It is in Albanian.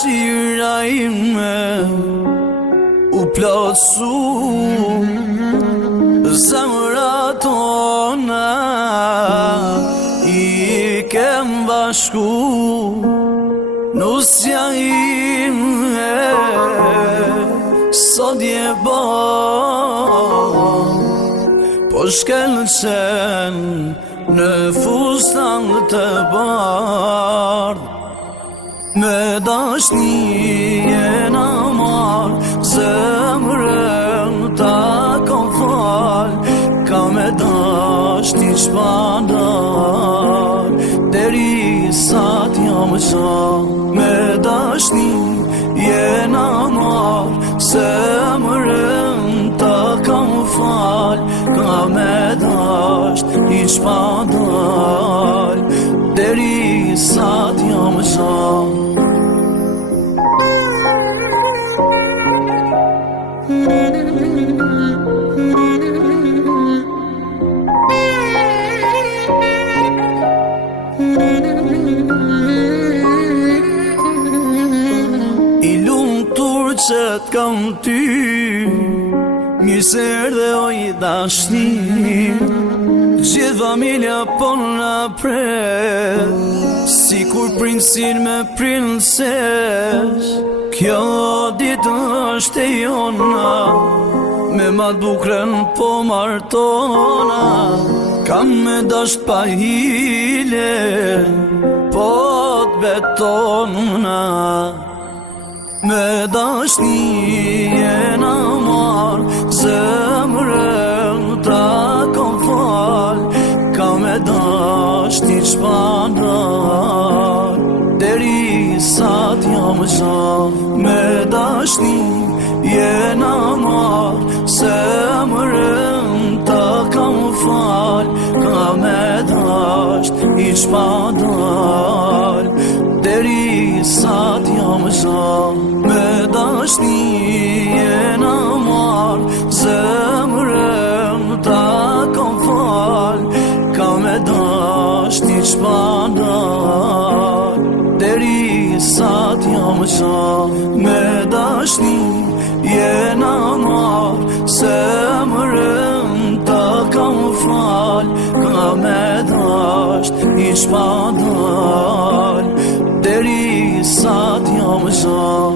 dëshira ime u plotsu, zemra tona i kem bashku, nusja ime sot je bon, po shkelqen në fustan të bardh. Me dashni jena marr, zemrën ta kom fal, ka me dashni shpandar, deri sa t'jam qan. Me dashni jena marr, zemrën ta kom fal, ka me dashni shpandar, deri sa t'jam qan. I lumtur që t'kam ty, mirëser dhe oj dashni, gjithë familja po na pret, si kur prinsin me princes. Kjo ditë është e jona, me ma t'bukrën po martona, kam me dasht pa hile, po t'betona. Me dashni jena marr, zemrën ta kom fal, ka me dashni shpandar, deri sa t'jam qan. Me dashni jena marr, zemrën ta kom fal, ka me dashni shpandar, deri sa t'jam qan. Me dashni jena marr, zemrën ta kom fal, ka me dashni shpandar, deri sa t'jam qan. Me dashni jena marr, zemrën ta kom fal, ka me dashni shpandar, deri sa t'jam qan.